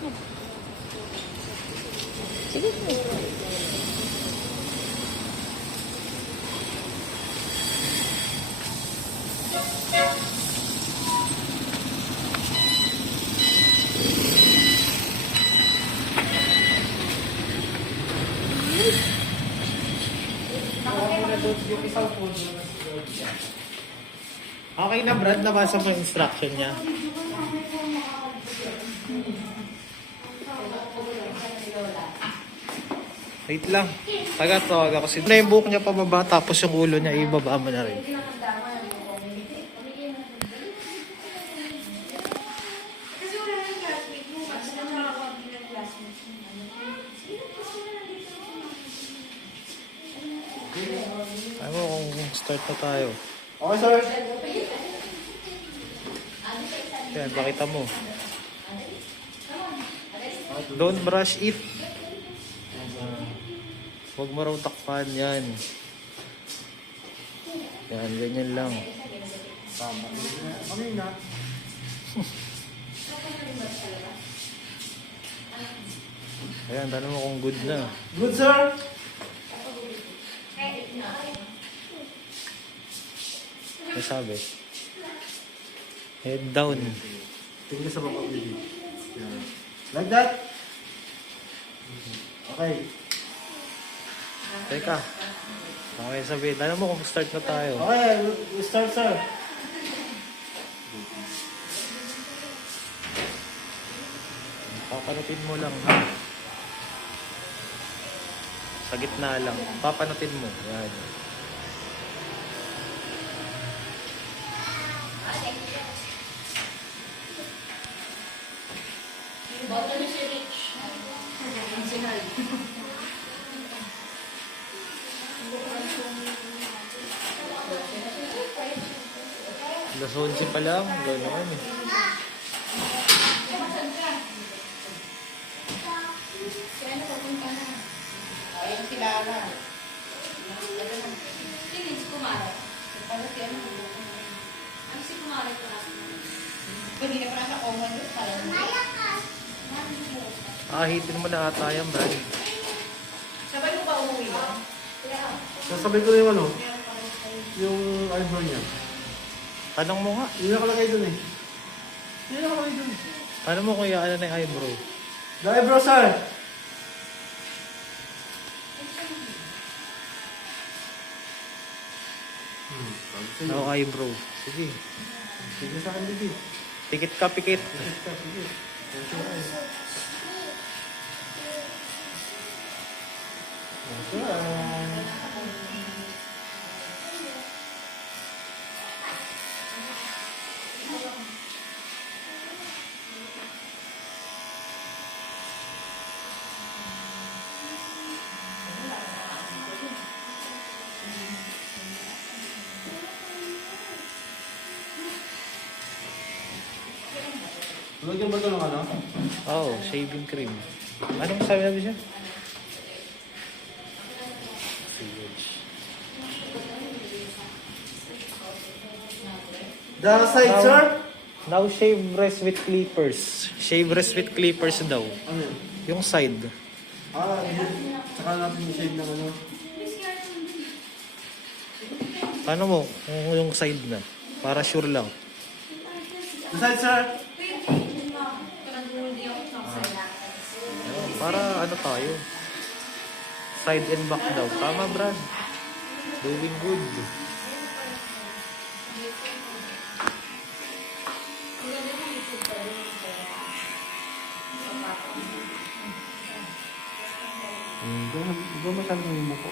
Sige. Okay na, Brad. Nabasa mo yung instruction niya. Wait lang. Taga-tawag ako. Na yung buhok niya pababa, tapos yung ulo niya, ibaba mo na rin. Alam mo kung start na tayo. Okay, sir. Yan, pakita mo. Don't brush it. Huwag mo raw takpan yan. Yan, ganyan lang. Tama. Kami na. Ayan, tanong mo kung good na. Good, sir. Ano sabi? Head down. Tingnan sa baba, baby. Yan. Like that? Okay. Teka. Okay, sabi. Tanong mo kung start na tayo. Okay, we start, sir. Papanutin mo lang, ha? Sa gitna lang. Papanutin mo. Yan. Boto ni si Rich. Alas 11 pa lang. Gano'n naman eh. Kaya napapunta na. Ayun si Lara. Sino si Kumara? Para si ano? Ay, si Kumara ko na. Pwede na parang na-common doon. Ahitin mo na ata yan, Brad. Sabay mo ba umuwi ba? Sasabihin ko na yung ano, yung eyebrow niya. Tanong mo nga. Yung nakalagay dun eh. Yung nakalagay dun. Tanong mo kung ano na yung eyebrow. The eyebrow, sir. No eyebrow. Sige. Sige sa akin, baby. Pikit ka, pikit. Sige. Lagyan ba ito ng ano? Oh, shaving cream. Anong sabi nabi siya? The side, sir? Now shave rest with clippers. Shave rest with clippers daw. Ano yun? Yung side. Yun. Saka natin i-shave ng ano. Paano mo kung yung side na? Para sure lang. The side, sir? Para ano tayo? Side and back daw. Tama, Brad. Doing good. Iba masyadong yung muko.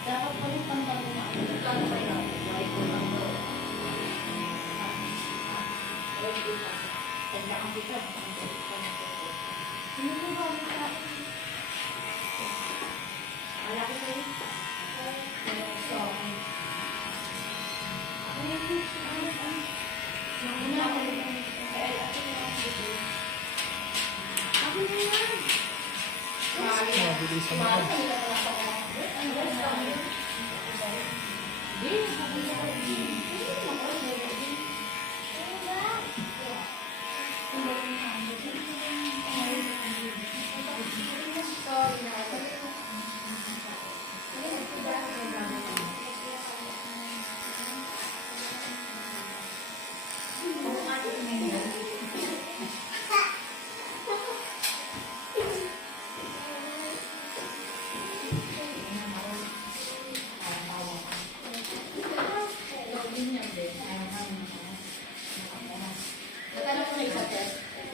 Dapat pa rin pantalo na ako. Kano pa yun? Why ko lang to? Tanda ang kita. Mabilisan mo.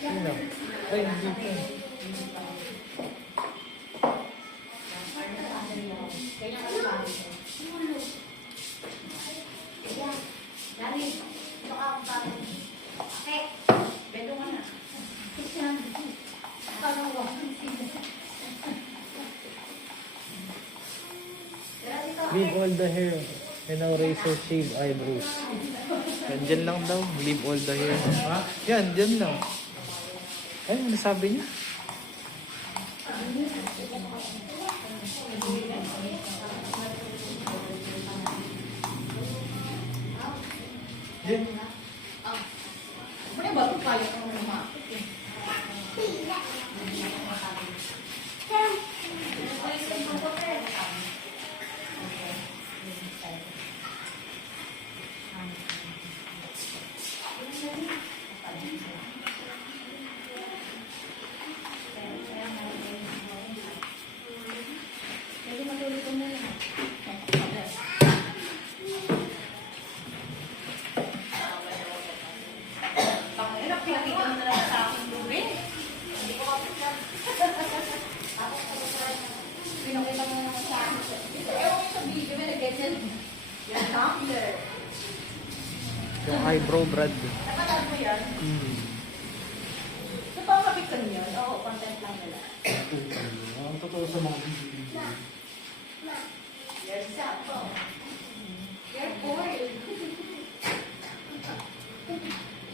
Sino? Ay, hindi ko. Leave all the hair and now razor shave eyebrows. Yan, dyan lang daw. Leave all the hair. Ha? Yan, dyan lang. Ay, ano sabi niya? Yan. Ano ba ito kaya kang lumapit eh? Pwede matuloy ko muna. Pakirap, pinakita mo na lang sa akin lubi. Hindi ko kapit. Pinakita mo na sa akin. Ewan ko sa video, may nag-ganyan. Yan, popular. Yung eyebrow brad. Nakatag mo yan? So, pakapit ka niyo? Oo, content lang nila. Ang totoo sa mga video. Yes, ako. You're bored.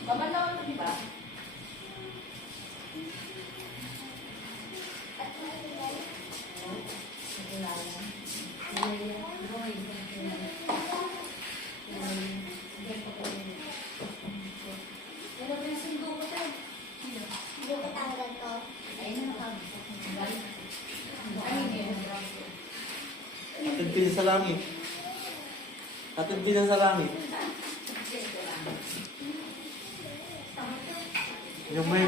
Babalawan mo, di ba? Atid din sa langit. Atid din sa langit. Yung may...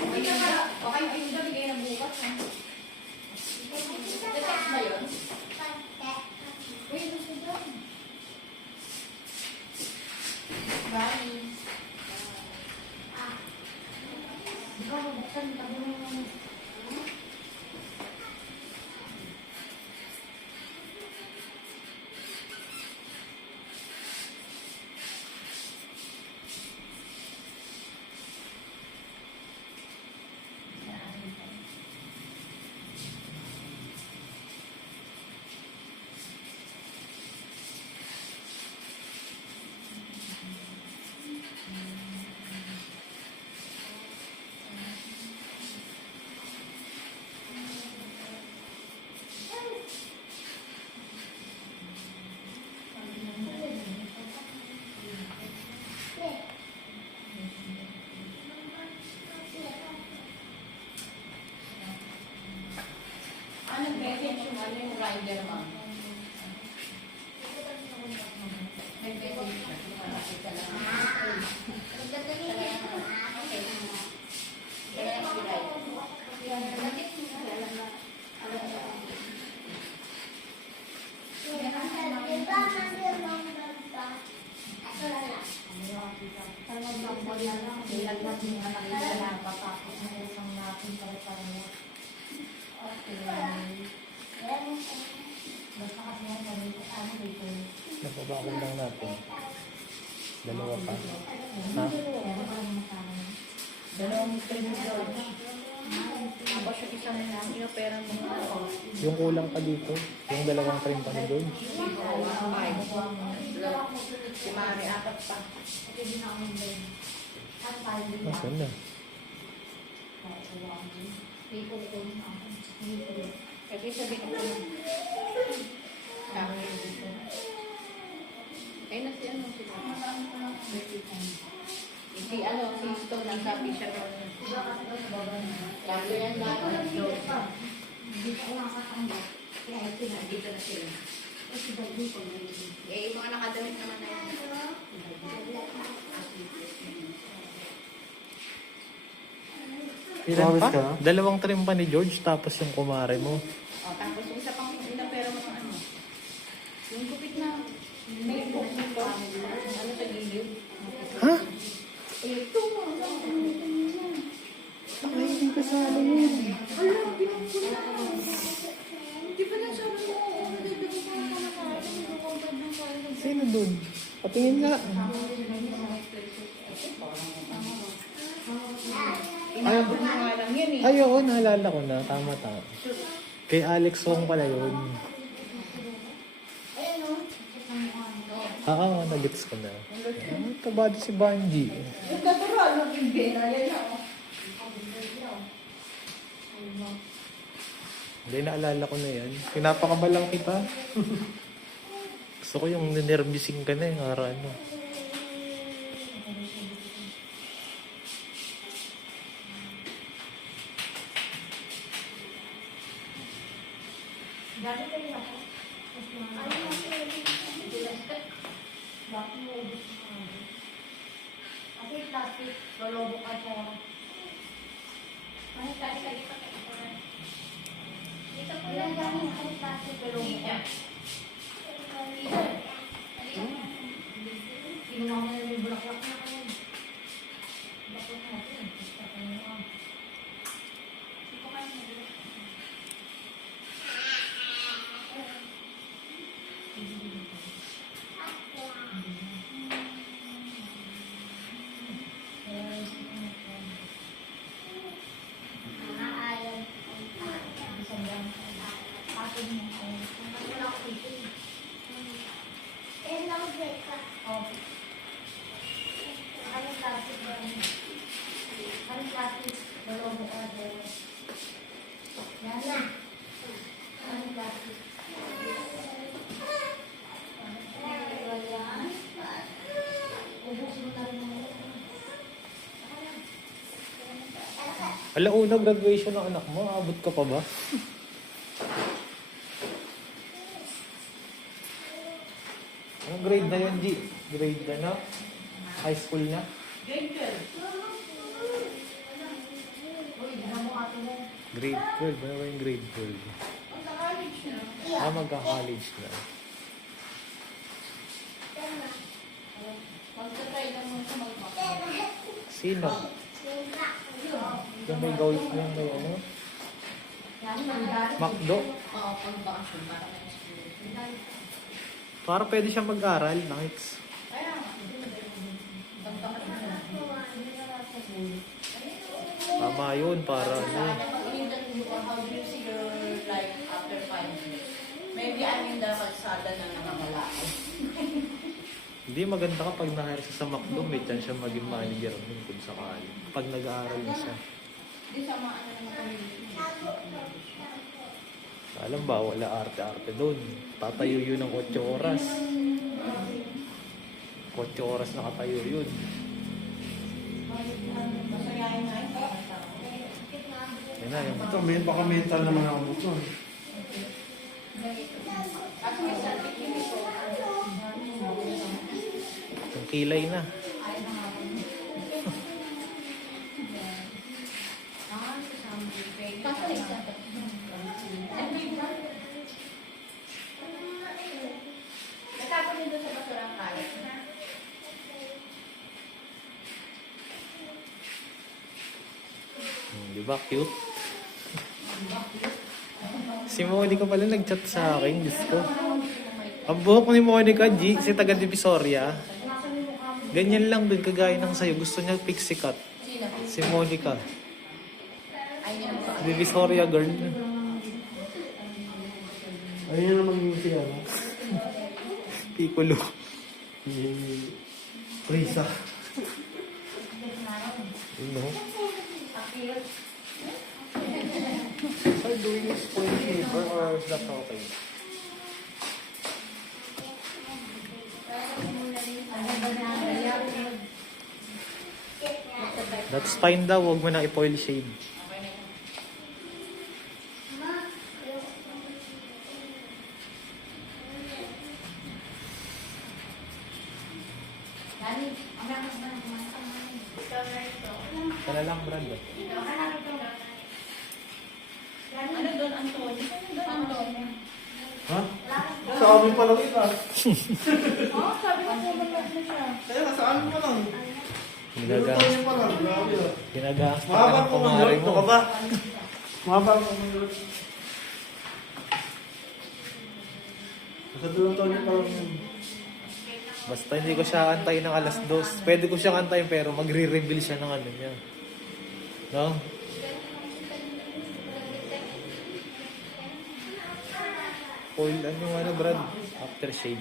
Okay ka ba? Okay, ayun na bigay ng bukas. Ha? Text ba yun? Uy, gusto doon. Bye. Ikaw, mabuksan. Tabi mo naman. Nag-message yung ano yung rider mo. Nag-message siya. Malapit ka lang. Okay. Kaya yung rider. Napabakol lang natin. Dalawa pa. Ha? Dalawang pinagdod. Tapos yung isang yung pera mo na ako. Yung kulang pa dito. Yung dalawang trim pa na doon. Si Mari, apat pa. Nasaan na? Kasi sabihin ko na. Ay, nasi ano sila? Si ano, si Stone, nagsabi siya doon. Lalo yan lahat ng Stone. Dito na sila. Eh, yung mga nakadamit naman na yun. Ilan Promise pa? ka? Dalawang trim pa ni George, tapos yung kumare mo. O, tapos yung isa pang pero mga ano. Yung gupit na may book nito. Ano sa gilid? Ha? Ito. Ay, hindi ko sana yun. Ala, pinagpula. Hindi pa lang sabi mo, nagdagdag ko pa na kaya. Sino dun? Patingin nga. Inabot mo nga lang yan eh. Ay, oo, naalala ko na. Tama. Kay Alex Wong pala yun. Oo, nagets ko na. Tabado si Banji. Yung natural, mag-imbena yan ako. Hindi, naalala ko na yan. Pinapakabalang kita. Gusto ko yung ninervising ka na yung ano. Alauna graduation ng anak mo, abot ka pa ba? Anong grade na yun, G? Grade na na? High school na? Grade 12. Grade 12? Ano ba yung grade 12? Magka-college na. Magka-college na. Magka-try lang mo sa mag-maka. Sino? Yung may gold, yung may ano? Macdo? Oo, pag-bakasyon para may school. Para pwede siya mag-aral, Nights. Kaya nga. Pag-bakasyon na. Tama yun, para ano. How do you see your life after 5 years? Maybe I'm in the kalsada na nangangalakay. Hindi maganda kapag na-hire siya sa Macdo, may chance siya maging manager nun kung sakali. Pag nag-aaral na siya. Hindi sa mga ano naman kami. Alam ba, wala arte-arte doon. Tatayo yun ng 8 oras. 8 oras nakatayo yun. Masayahin na ito. Yan na, yung Ito, may baka mental naman ako mo. At may certificate ko. yung kilay na. Kaso exam. Natapon din doon sa basurang kalat. Di ba? Cute. Si Monica pala nag-chat sa akin. Diyos ko. Ang buhok ni Monica, G, si taga Divisoria. Ganyan lang din, kagaya ng sayo. Gusto niya pixie cut. Sino? Si Monica. Ay, yan pa. Divisoria girl. Ayun na maging siya, no? Piccolo. Risa. Yun, no? Are doing this for flavor or is that okay? That's fine daw, huwag mo na i-foil shade. Kala lang, Brad. Ano doon, Antonio? Ano doon, Antonio? Ha? Sa amin pa lang yun ah. Oh, sabi ko po na siya. Kaya nga, sa amin pa lang. Ginaga, Luto niyo pa lang. Grabe ah. ginagaas pa ka Mahaba ng po ang kumari yun. Ito mo. ka ba? Mahaba po ang yun. Sa dulang taon niyo pa lang yun. Basta hindi ko siya antayin ng alas 2. Pwede ko siya antayin pero magre-reveal siya ng ano niya. No? Foil, ano yung ano, Brad? Aftershade.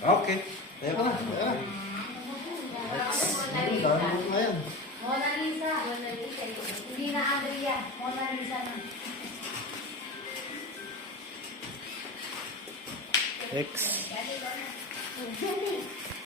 Okay. Kaya ka na. Kaya na. Ang dami mo na yan. Mona Lisa. Hindi na Andrea. Mona Lisa na. X.